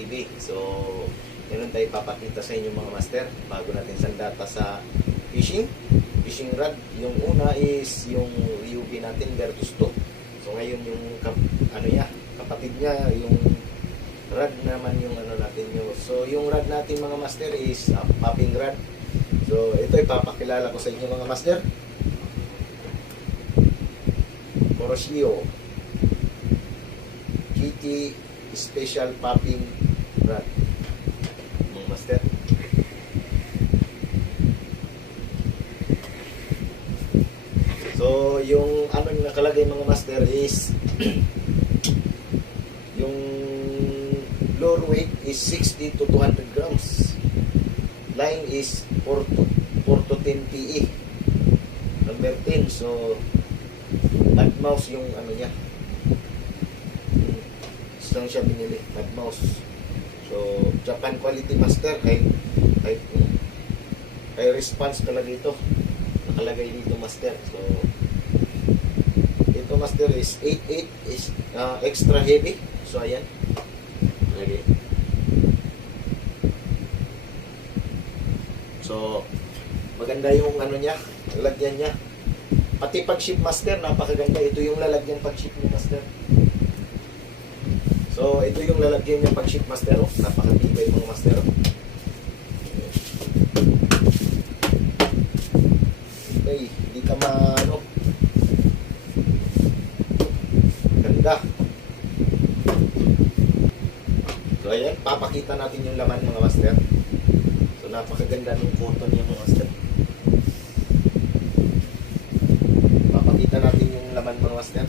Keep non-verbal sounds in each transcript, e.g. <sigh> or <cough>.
TV. So, meron tayo papakita sa inyo mga master bago natin sandata sa fishing. Fishing rod. Yung una is yung UV natin Vertus 2. So, ngayon yung kap, ano niya, kapatid niya, yung rod naman yung ano natin yung so yung rod natin mga master is uh, popping rod so ito ipapakilala ko sa inyo mga master Corosio GT Special Popping Rod mga master. So yung ano yung nakalagay mga master is <clears throat> yung lure weight is 60 to 200 grams. Line is 4 to, 4 to 10 PE number 10 so mad mouse yung ano niya. Yung isang siya binili mad mouse so Japan quality master high high, high response talaga ito nakalagay dito master. So ito master is 88 is uh, extra heavy. So ayan. Okay. so maganda yung ano niya lalagyan niya. Pati pag ship master napakaganda. Ito yung lalagyan pag ship ni master so ito yung lalagyan niya pag ship master. Oh. napakatibay mga master. Oh. okay hindi ka maano. Ganda. So ayan papakita natin yung laman mga master. So napakaganda ng cotton niya mga master. Papakita natin yung laman mga master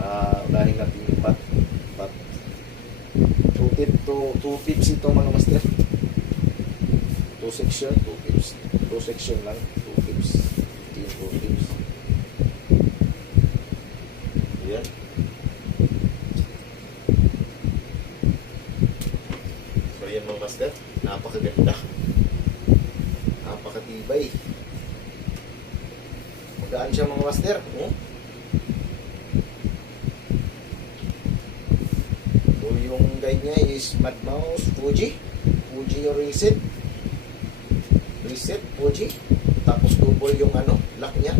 ah unahin natin yung bat bat 2 tip to 2 tips ito mga master 2 section 2 tips 2 section lang 2 tips 2 tips Ayan. So yan mga master, napakaganda. Napakatibay. Magaan siya mga master. Oh. So yung guide niya is Mad Mouse Fuji. Fuji yung reset. Reset Fuji. Tapos double yung ano, lock niya.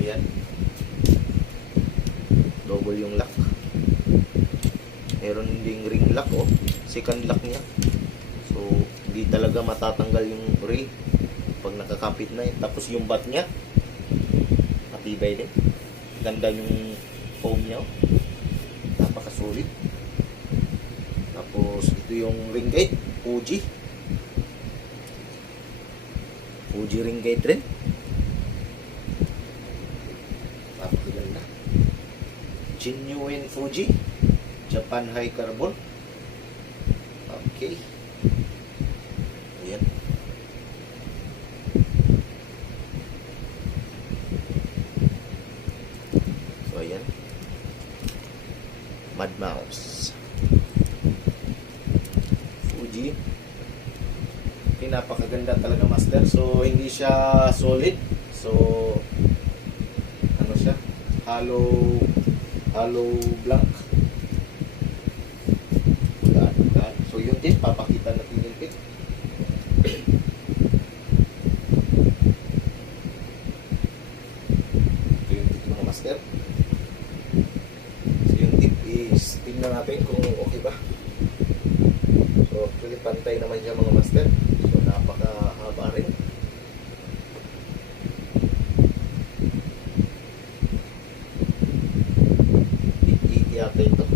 Ayan double yung lock meron ding ring lock oh second lock niya so hindi talaga matatanggal yung reel pag nakakapit na yun tapos yung bat niya matibay din ganda yung foam niya oh. napakasulit tapos ito yung ring gate Fuji Fuji ring gate rin. Napakaganda. Genuine Fuji Japan High Carbon. Okay. Ayan. So ayan. Mad Mouse Fuji okay, napakaganda talaga master so hindi siya solid so ano siya hollow hollow blank. Gaan, gaan. So yun din, papakita natin yung tip. Ito yung tip mga master. So yung tip is, tingnan natin kung okay ba. So actually pantay naman siya mga master. So napakahaba rin. Bit yata ito.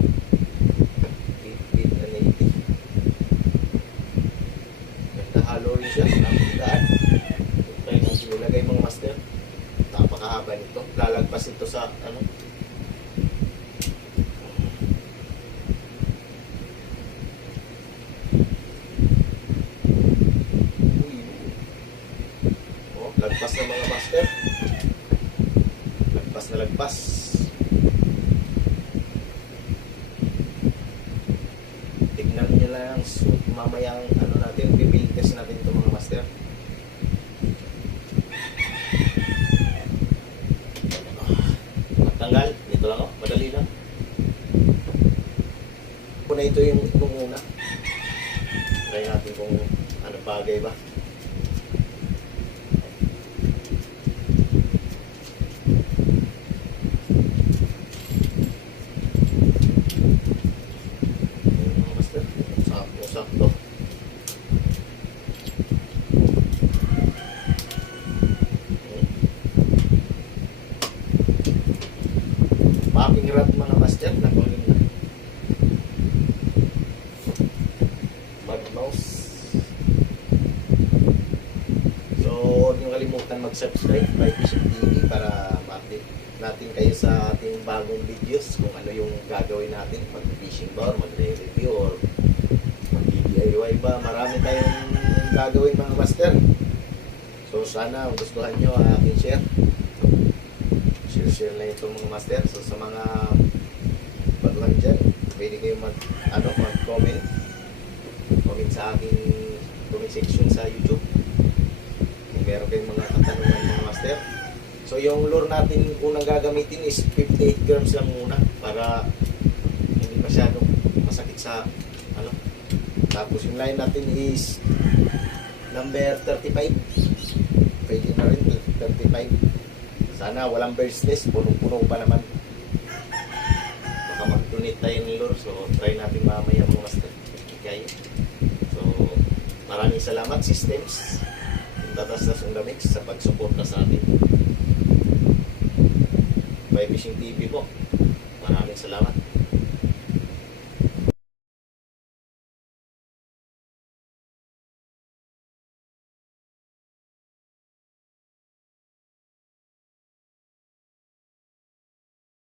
Bit, bit na 80. Ganda halo rin siya. Napakadaan. Tayo nang sinilagay mga master. Napakahaba nito. Lalagpas ito sa ano. Uy. Oh, lagpas master. Lagpas na lagpas. Tignan niyo lang so, mamayang ano natin, bibuild test natin ito mga master. Tanggal, dito lang oh, madali lang. ito yung nung una. Try natin kung ano bagay ba. Ayun, mga master. Sakto, sakto. Popping rod mga master na kunin na. Bag mouse. So, huwag niyong kalimutan mag-subscribe by Fishing TV para ma-update natin kayo sa ating bagong videos kung ano yung gagawin natin mag-fishing ba or magre-review or mag-DIY ba. Marami tayong gagawin mga master. So, sana gustuhan nyo ang aking share share-share na ito mga master. So sa mga baguhan dyan, pwede kayo mag, ano, mag-comment. Comment sa aking comment section sa YouTube. Meron kayong mga. So yung lure natin unang gagamitin is 58 grams lang muna para hindi masyadong masakit sa ano. Tapos yung line natin is number 35. Pwede na rin 35. Sana walang burst punong-puno pa naman. Baka mag-donate tayo ng lure, so try natin mamaya mga master. Okay. So, maraming salamat systems. Tatas na mix sa pagsuporta sa atin by Fishing TV po. Maraming salamat.